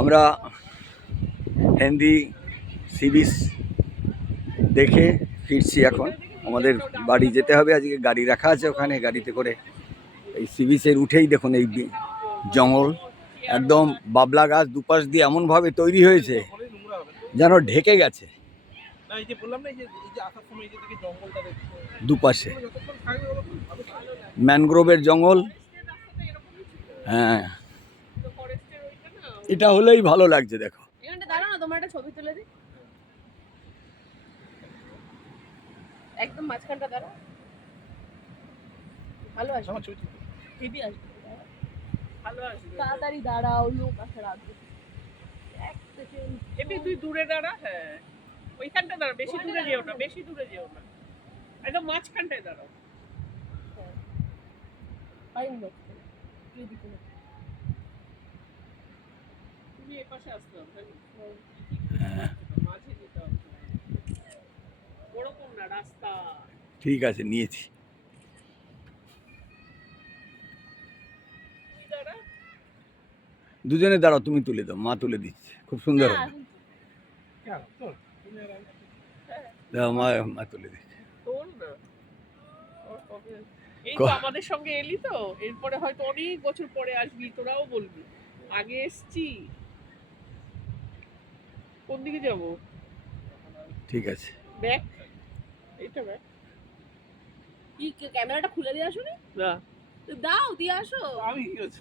আমরা Henry sea beach দেখে ফিরছি এখন। আমাদের বাড়ি যেতে হবে, আজকে গাড়ি রাখা আছে ওখানে, গাড়িতে করে এই সি বিচের উঠেই দেখুন এই জঙ্গল, একদম বাবলা গাছ দুপাশ দিয়ে এমনভাবে তৈরি হয়েছে যেন ঢেকে গেছে দুপাশে, ম্যানগ্রোভের জঙ্গল। হ্যাঁ, এটা হলেই ভালো লাগছে। দেখো তোমার একটা ছবি তুলে দিই, একদম মাঝখানটা দাঁড়াও, ভালো আসবে, দিদি আসবে, ভালো আসবে, তাড়াতাড়ি দাঁড়াও, লোক আছে রাখবে, এক সেকেন্ড এমনি তুই দূরে দাঁড়া। হ্যাঁ, ওইখানটা দাঁড়া, বেশি দূরে যেও না, বেশি দূরে যেও না, একদম মাঝখানটায় দাঁড়াও। ফাইন বক্স দিদি, তুমি এই পাশে আসতে হবে, মাঝে যেতে হবে, ওরকম না রাস্তা। ঠিক আছে, নিয়েছি। দুজনে দাঁড়াও, তুমি তুলে দাও, মা তুলে দিচ্ছে, খুব সুন্দর হবে। দাও, মা তুলে দিচ্ছে। এই তো আমাদের সঙ্গে এলি তো, এরপরে হয়তো অনেক বছর পরে আসবি, তোরাও বলবি আগে এসছি। কোন দিকে যাব? ঠিক আছে, ব্যাক, এইটা ব্যাক। কি ক্যামেরাটা খুলে দিয়ে আসো না, দাও দিয়ে আসো। আমি কি করছি,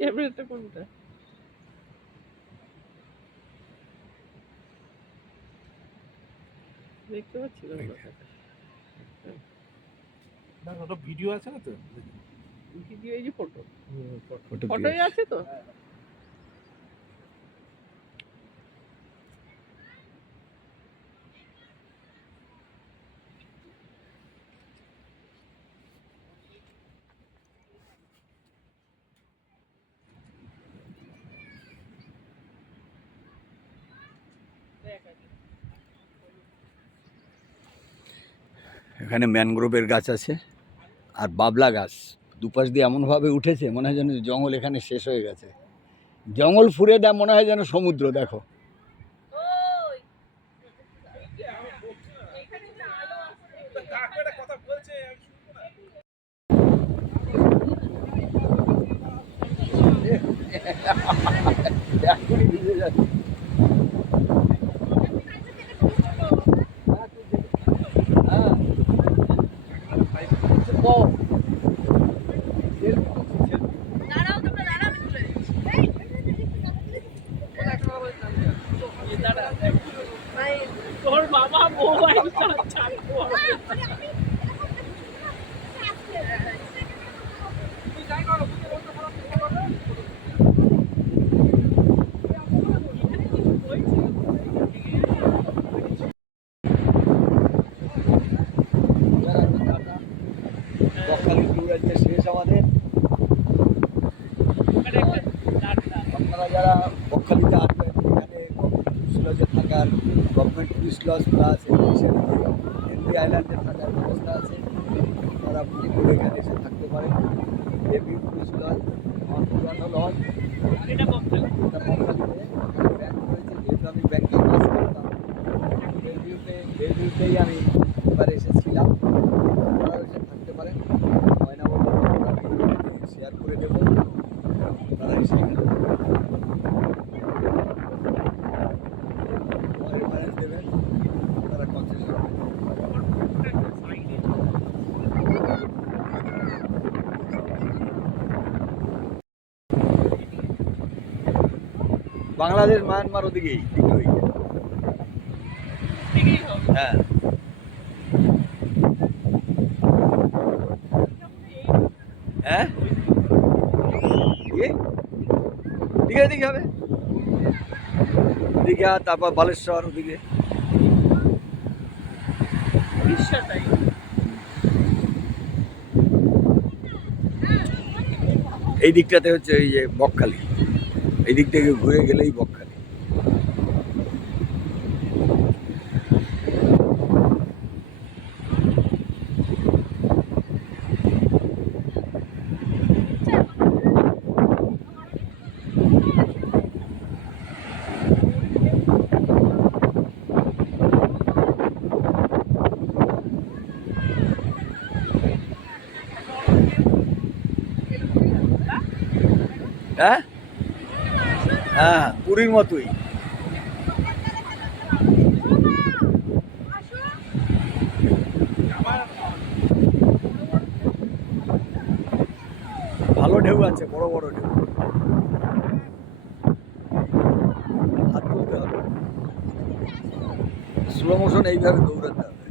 ক্যামেরাটা কোনটা? দেখতে পাচ্ছি না, ওটা ভিডিও আছে না তো, ভিডিও এই যে ফটো, ফটোই আছে তো। এখানে ম্যানগ্রোভের গাছ আছে আর বাবলা গাছ দুপাশ দিয়ে এমনভাবে উঠেছে, মনে হয় যেন জঙ্গল এখানে শেষ হয়ে গেছে। জঙ্গল ফুরে দেয়, মনে হয় যেন সমুদ্র। দেখো, এখনই ভিজে যাচ্ছে। তোর বাবা মোবাইলটা চালু শেষ আমাদের। আপনারা যারা বকখালিতে আসবেন, এখানে লজে থাকার government tourist lodge plus Henry আইল্যান্ডে থাকার ব্যবস্থা আছে, তারা বুকিং করে এখানে এসে থাকতে পারেন। হেভি টুরিস্ট লজ, আমার পুরানো লজ, এটা বকখালিতে ব্যাংক রয়েছে। যেহেতু আমি ব্যাংকে কাজ করতাম, বেলভিউতেই আমি এবার এসেছিলাম। আপনারা এসে থাকতে পারেন। ময়না বলতে শেয়ার করে দেবো, তারা এসে রেফারেন্স দেবেন, তারা কনসেশন। বাংলাদেশ মায়ানমার ওদিকেই দিকেই। হ্যাঁ, হ্যাঁ, দিকে দিকে হবে, দীঘা, তারপর বালেশ্বর ওদিকে। এই দিকটাতে হচ্ছে এই যে বকখালি, এই দিক থেকে ঘুরে গেলেই বকখালি। হ্যাঁ হ্যাঁ, পুরীর মতোই। ভালো ঢেউ আছে, বড় বড় ঢেউ। হাত তুলতে হবে, স্লো মোশন এইভাবে দৌড়াতে হবে,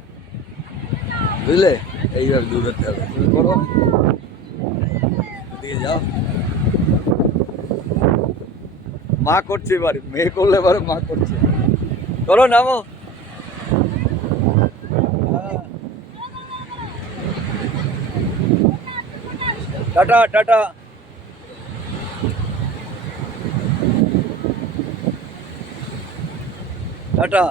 বুঝলে? এইভাবে দৌড়াতে হবে। তুমি করো, দিয়ে যাও। মা করছে এবারে, মেয়ে করলে এবারে মা করছে। করো, নামো। Tata tata. টাটা।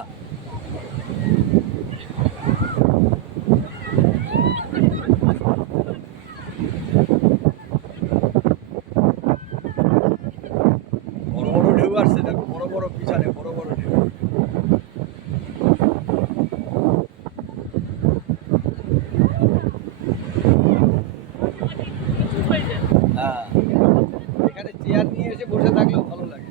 বড় বড় ঢেউ আসছে, দেখো, বড় বড় পিছনে বড় বড় ঢেউ। হ্যাঁ, এখানে চেয়ার নিয়ে এসে বসে থাকলেও ভালো লাগে।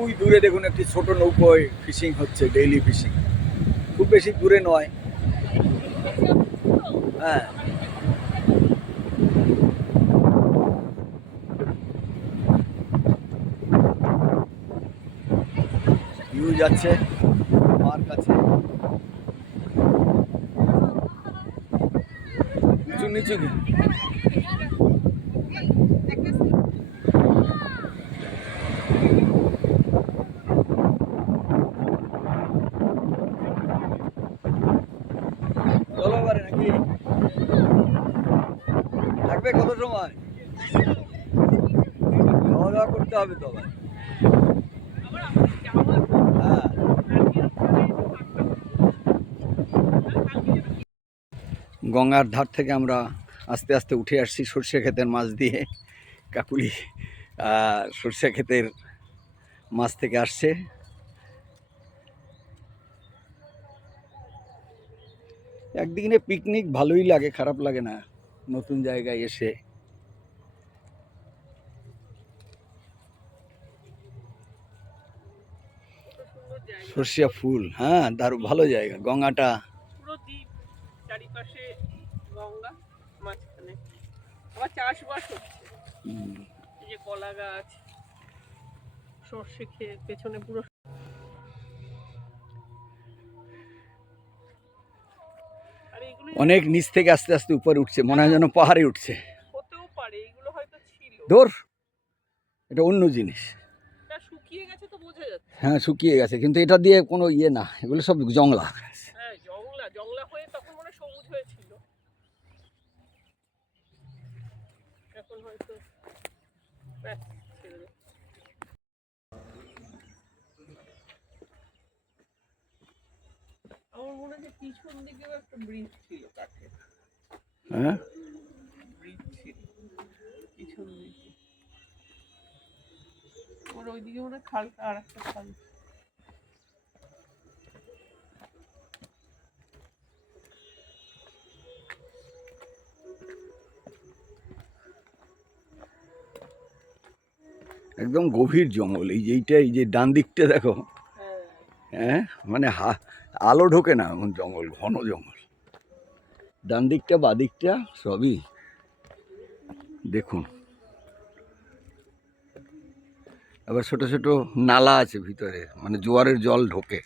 ওই দূরে দেখুন একটি ছোট নৌকোয় ফিশিং হচ্ছে, ডেইলি ফিশিং, খুব বেশি দূরে নয়। হ্যাঁ, ভিউ যাচ্ছে মার কাছে, নিচু নিচু। চলো এবারে নাকি, থাকবে কত সময়? খাওয়া দাওয়া করতে হবে তো আবার। হ্যাঁ, গঙ্গার ধার থেকে আমরা আস্তে আস্তে উঠে আসছি সর্ষে ক্ষেতের মাছ দিয়ে। কাকুলি সর্ষে ক্ষেতের মাছ থেকে আসছে। একদিনে পিকনিক ভালোই লাগে, খারাপ লাগে না, নতুন জায়গায় এসে। সর্ষে ফুল, হ্যাঁ, দারুণ ভালো জায়গা। গঙ্গাটা পুরো দ্বীপ, চারিপাশে গঙ্গা, মাঝখানে আবার চাষবাস হচ্ছে। এই যে কলা গাছ, সর্ষে ক্ষেত, পেছনে পুরো। অনেক নিচ থেকে আস্তে আস্তে উপরে উঠছে, মনে হয় যেন পাহাড়ে উঠছে। হতেও পারে, এগুলো হয়তো ছিল। ধর, এটা অন্য জিনিস। এটা শুকিয়ে গেছে তো বোঝা যাচ্ছে। হ্যাঁ, শুকিয়ে গেছে, কিন্তু এটা দিয়ে কোনো ইয়ে না, এগুলো সব জংলা। হ্যাঁ, জংলা জংলা হয়ে তখন মনে হয় সবুজ হয়েছিল, এখন হয়তো ব্যাস ছেড়ে দে। আমার মনে হয় পিছন দিকেও একটা ব্রিজ ছিল কাঠের। হ্যাঁ, ব্রিজ ছিল পিছন দিকে, ওর ওইদিকে মনে হয় খালটা, আর একটা খাল। একদম গভীর জঙ্গল। এই যে এইটা, এই যে ডান দিকটা দেখো, হ্যাঁ, মানে আলো ঢোকে না এমন জঙ্গল, ঘন জঙ্গল। ডান দিকটা বা দিকটা সবই দেখুন। আবার ছোট ছোট নালা আছে ভিতরে, মানে জোয়ারের জল ঢোকে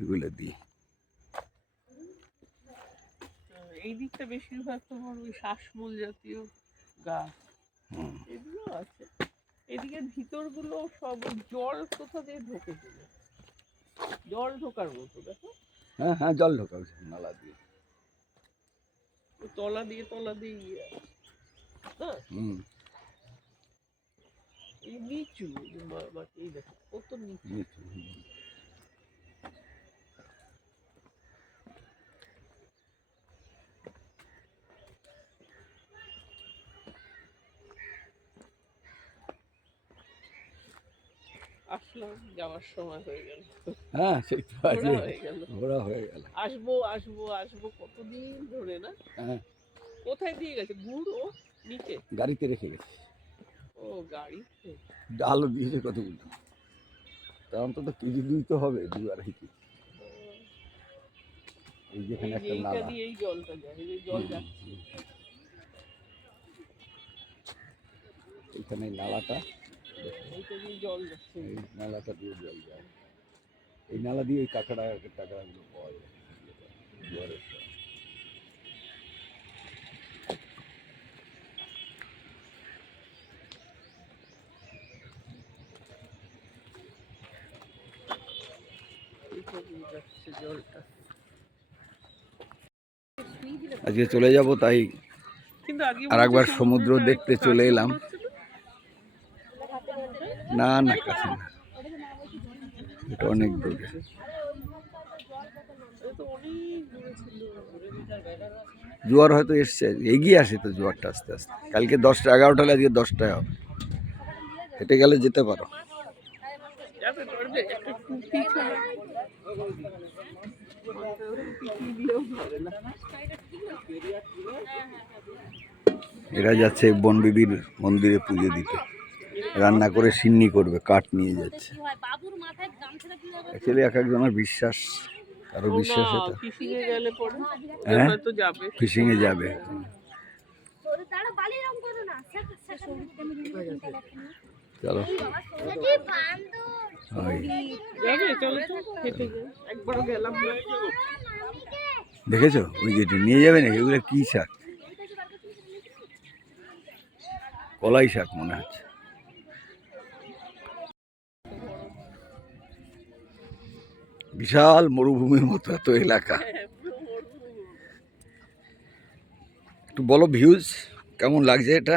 এগুলো দিয়ে। এই দিকটা বেশিরভাগ তোমার ওই শ্বাসমূল জাতীয় গাছ, এগুলো আছে। এদিকের ভিতরগুলো সব জল কোথা দিয়ে ঢোকেছিল, জল ঢোকার মতো দেখো। হ্যাঁ হ্যাঁ, জল ঢোকা নালা দিয়ে, তলা দিয়ে ইয়ে আছে না। এই নিচু এই দেখো কত নিচু। আসলাম, যাওয়ার সময় হয়ে গেল। হ্যাঁ, সেই তো ঘোরা হয়ে গেল, ঘোরা হয়ে গেল। আসবো আসবো আসবো কতদিন ধরে না। হ্যাঁ, কোথায় দিয়ে গেছে গুড় ও নিচে? গাড়িতে রেখে গেছে। ও গাড়ি ডালও দিয়েছে কতগুলো, তা অন্তত কেজি 2 তো হবে, 2-2.5 কেজি। এই যেখানে একটা এইটা নালা, দিয়ে এই জলটা যায়, এই যে জল যাচ্ছে এইখানে নালাটা, এইটা দিয়ে জল যাচ্ছে। এই নালাটা দিয়ে জল যায়। এই নালা দিয়ে এই কাঁকড়াগুলো পাওয়া যায় জোয়ারের সময়। এইটা দিয়ে যাচ্ছে জলটা। আজকে চলে যাব, তাই কিন্তু আগে আর একবার সমুদ্র দেখতে চলে এলাম। না না, কাছে না, এটা অনেক দূরে। জোয়ার হয়তো এসছে, এগিয়ে আসে তো জোয়ারটা আস্তে আস্তে। কালকে 10টা 11টা হলে আজকে 10টায় হবে। হেঁটে গেলে যেতে পারো। এরা যাচ্ছে বনবিবির মন্দিরে পুজো দিতে, রান্না করে সিন্নি করবে, কাঠ নিয়ে যাচ্ছে। অ্যাকচুয়ালি এক একজনের বিশ্বাস, কারো বিশ্বাস এটা। হ্যাঁ, ফিশিং এ যাবে। চলো, দেখেছো ওই যেটা নিয়ে যাবে না, এগুলো কি শাক? কলাই শাক মনে হচ্ছে। বিশাল মরুভূমির মতো এত এলাকা। একটু বলো ভিউজ কেমন লাগছে এটা?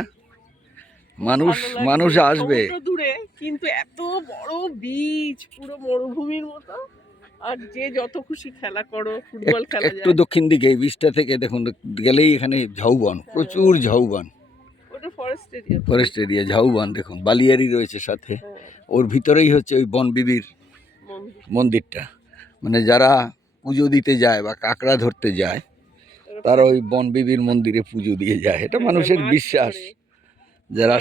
মানুষ আসবে দূরে, কিন্তু এত বড় বিচ, পুরো মরুভূমির মতো। আর যে যত খুশি খেলা করো, ফুটবল খেলা যায়। একটু দক্ষিণ দিকে এই বিচটা থেকে দেখুন, গেলেই এখানে ঝাউবন, প্রচুর ঝাউবন। ওটা ফরেস্ট এরিয়া, ঝাউবন দেখুন, বালিয়ারি রয়েছে সাথে। ওর ভিতরেই হচ্ছে ওই বনবিবির মন্দিরটা। মানে যারা পুজো দিতে যায় বা কাঁকড়া ধরতে যায়, তারা ওই বনবিবির মন্দিরে পুজো দিয়ে যায়। এটা মানুষের বিশ্বাস। যারা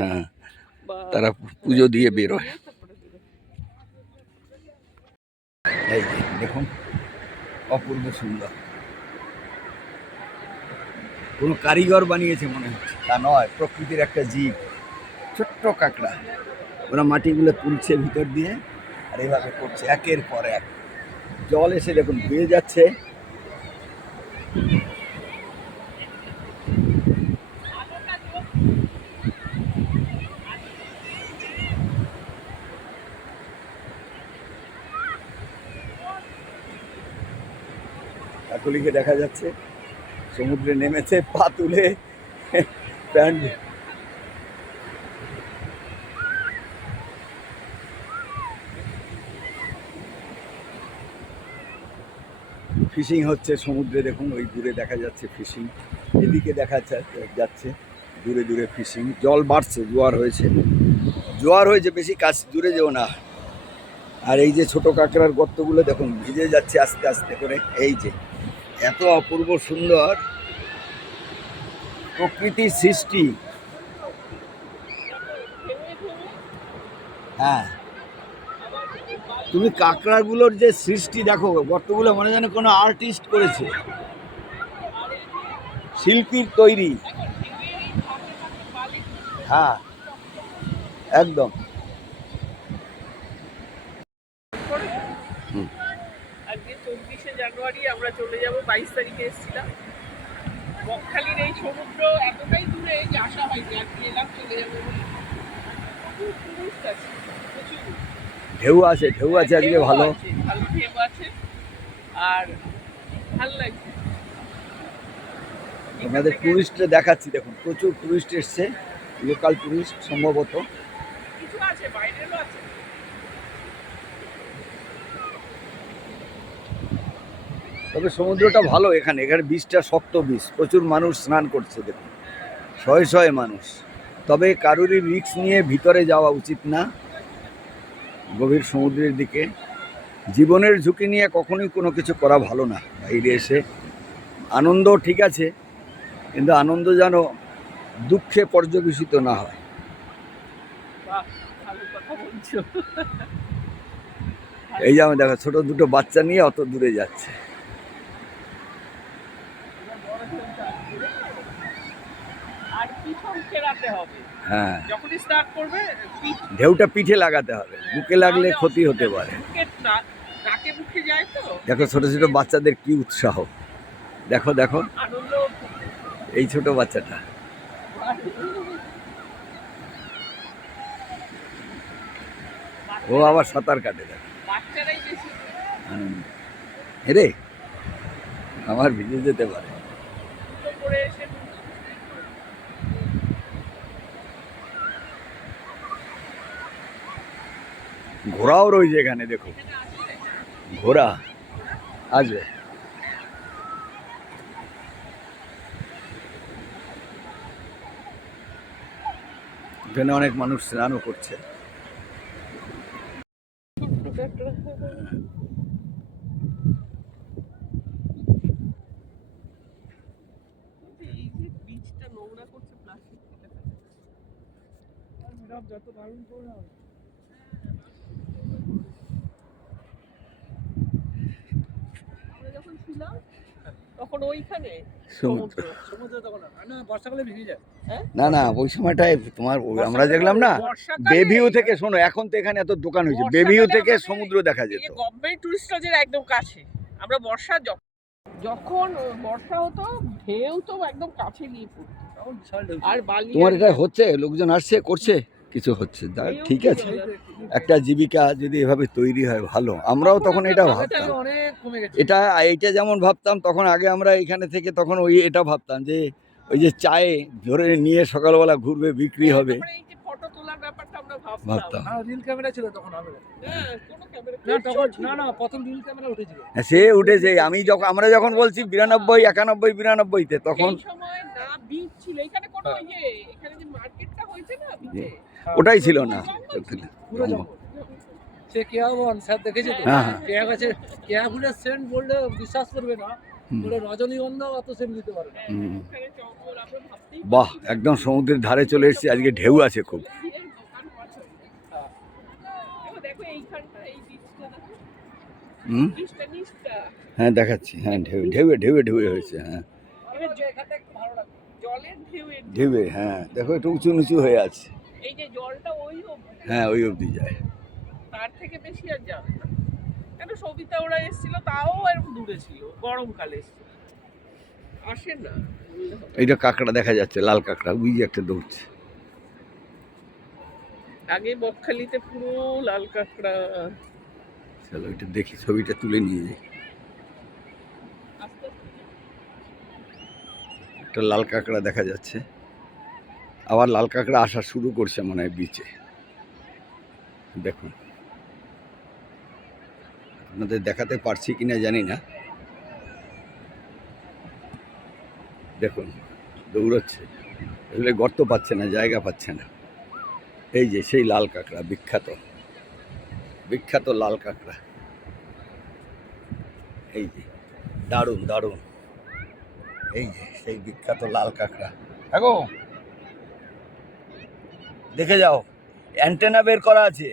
হ্যাঁ, তারা পুজো দিয়ে বেরোয়। এই দেখুন, অপূর্ব সুন্দর। কোনো কারিগর বানিয়েছে মনে হচ্ছে, তা নয়, প্রকৃতির একটা জীব। ছোট্ট কাঁকড়া, ওরা মাটিগুলো তুলছে ভিতর দিয়ে, আর এইভাবে করছে একের পর এক। জল এসে দেখুন ধুয়ে যাচ্ছে। কাকলিকে দেখা যাচ্ছে সমুদ্রে নেমেছে, পা তুলে প্যান্ট। ফিশিং হচ্ছে সমুদ্রে, দেখুন ওই দূরে দেখা যাচ্ছে ফিশিং। এদিকে দেখা যাচ্ছে দূরে দূরে ফিশিং। জল বাড়ছে, জোয়ার হয়েছে, বেশি কাছ দূরে যেও না। আর এই যে ছোট কাঁকড়ার গর্তগুলো দেখুন ভিজে যাচ্ছে আস্তে আস্তে করে। এই যে এত অপূর্ব সুন্দর প্রকৃতির সৃষ্টি। হ্যাঁ, তুমি কাঁকড়াগুলোর যে সৃষ্টি দেখো, গর্তগুলো মনে যেন কোনো আর্টিস্ট করেছে, শিল্পীর তৈরি। হ্যাঁ, একদম। আজকে 24শে জানুয়ারি, আমরা চলে যাব। 22 তারিখে এসেছিলাম। বকখালির এই সমুদ্র এতটাই দূরে যে আসা হয়নি, আজকে এলাম, চলে যাবো। ঢেউ আছে আজকে, ভালো ঢেউ আছে, আর ভালো লাগছে। আমাদের টুরিস্টরা দেখাচ্ছি, দেখুন প্রচুর টুরিস্ট এসছে, লোকাল টুরিস্ট সম্ভবত। কিছু আছে, বাইরেরও আছে। তবে সমুদ্রটা ভালো, এখানে বীজটা শক্ত বীজ, প্রচুর মানুষ স্নান করছে দেখুন, শয়ে শয়ে মানুষ। তবে কারোরই রিস্ক নিয়ে ভিতরে যাওয়া উচিত না, গভীর সমুদ্রের দিকে। জীবনের ঝুঁকি নিয়ে কখনোই কোনো কিছু করা ভালো না। বাইরে এসে আনন্দ ঠিক আছে, কিন্তু আনন্দ যেন দুঃখে পর্যবেসিত না হয়। বাহ, ভালো কথা বলছো। এই যেমন দেখো ছোট দুটো বাচ্চা নিয়ে অত দূরে যাচ্ছে। এবার বড় ঢেউটা আসবে। আর পিছন ফেরাতে হবে, হ্যাঁ, যখনই স্টার্ট করবে পিঠ ঢেউটা পিঠে লাগাতে হবে, বুকে লাগলে নাহলে ক্ষতি হতে অসুবিধা পারে। নেই। বুকে নাকে মুখে যায় তো দেখো ছোট ছোট বাচ্চাদের কি উৎসাহ, দেখো দেখো আনন্দ। এই ছোট বাচ্চাটা। ও আবার সাঁতার কাটে, দেখো। বাচ্চারাই বেশি হেরে আমার ভিজে যেতে পারে। তো করে এসে ঘোড়াও রয়েছে এখানে, দেখো এখানে আসলে ঘোড়া আসবে। এখানে অনেক মানুষ স্নানও করছে। এই যে বীজটা নোংরা করছে প্লাস্টিক থেকে, যত বারণ করে না। আমরা যখন ছিলাম তখন ওইখানে সমুদ্র। সমুদ্র তখন না, বর্ষাকালে ভেঙে যায়। না না ওই সময়টায় তোমার আমরা দেখলাম না বেভিউ থেকে, শোনো এখন তো এখানে এত দোকান হয়েছে, বেভিউ থেকে সমুদ্র দেখা যেত। গভর্নমেন্ট টুরিস্ট লজের একদম কাছে। আমরা বর্ষা যখন বর্ষা হতো ঢেউ তো একদম কাছে গিয়ে পড়তো, আর বালি। তোমার এটা হচ্ছে, লোকজন আসছে করছে, কিছু হচ্ছে, ঠিক আছে। একটা জীবিকা যদি এভাবে তৈরি হয় ভালো। আমরাও তখন এটা ভাবতাম, অনেক কমে গেছে। এইটা যেমন ভাবতাম তখন আগে আমরা এখানে থেকে, তখন এটা ভাবতাম যে ওই যে চায়ে ধরে নিয়ে সকালবেলা ঘুরবে, বিক্রি হবে, এই যে ফটো তোলার ব্যাপারটা আমরা ভাবতাম। রিল ক্যামেরা ছিল তখন হবে। হ্যাঁ, কোনো ক্যামেরা না তখন, না প্রথম রিল ক্যামেরা উঠেছিল। সে উঠেছে, আমরা যখন বলছি 92, 91, 92-তে, তখন এই সময় না বিচ ছিল এখানে, কোনো ওই যে এখানে যে মার্কেটটা হয়েছে না বিচে, ওটাই ছিল না। পুরো জঙ্গল। সে কেয়া বন স্যার দেখেছে তো, হ্যাঁ, হ্যাঁ। কেয়া গাছে কেয়া ফুলের সেন্ট বললে বিশ্বাস করবে না, বলে রজনীগন্ধা অত সেন্ট দিতে পারে না। হুম। ওখানে জঙ্গল, আমরা ভাবতেই বাহ, একদম সমুদ্রের ধারে চলে এসেছি, আজকে ঢেউ আছে খুব। দেখো এইখানটা, এই বীজটা দেখো, হুম, বীজটা নিচটা। হ্যাঁ দেখাচ্ছি, হ্যাঁ ঢেউয়ে ঢেউয়ে ঢেউয়ে হয়েছে, হ্যাঁ এখানটা একটু ভালো লাগে, জলের ঢেউয়ে ঢেউয়ে, হ্যাঁ দেখো একটু উঁচু নিচু হয়ে আছে। এই যে জলটা ওই অবধি, হ্যাঁ ওই অবধি যায়। তার থেকে বেশি আর যাবে না। কেন সবিতা ওরা এসেছিল, তাও এরকম দূরে ছিল, গরমকালে এসেছিল, আসে না। এইটা কাঁকড়া দেখা যাচ্ছে, লাল কাঁকড়া, ওই যে একটা দৌড়ছে। আগে বকখালিতে পুরো লাল কাঁকড়া। চলো এটা দেখি, ছবিটা তুলে নিয়ে যাই। আস্তে আস্তে একটা লাল কাঁকড়া দেখা যাচ্ছে, আবার লাল কাঁকড়া আসা শুরু করছে মনে হয় বিচে। দেখুন, আপনাদের দেখাতে পারছি কিনা জানি না, দেখুন দৌড়চ্ছে, এগুলো গর্ত পাচ্ছে না, জায়গা পাচ্ছে না। এই যে সেই লাল কাঁকড়া, বিখ্যাত বিখ্যাত লাল কাঁকড়া, এই যে দারুণ দারুণ, এই যে সেই বিখ্যাত লাল কাঁকড়া। দেখো দেখে যাও, অ্যান্টেনা বের করা আছে।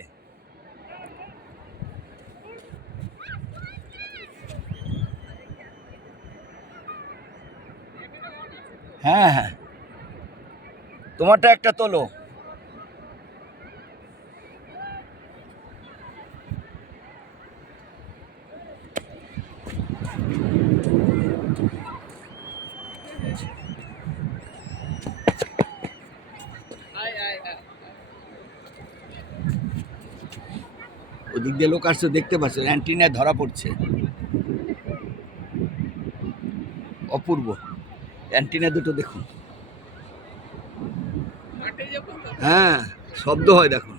হ্যাঁ হ্যাঁ, তোমারটা একটা তোলো। আয় আয় আয়। ওদিক দিয়ে লোক আসছে, দেখতে পাচ্ছ, অ্যান্টিনায় ধরা পড়ছে, অপূর্ব অ্যান্টিনা দুটো দেখুন। মাঠে যখন হ্যাঁ শব্দ হয় দেখুন।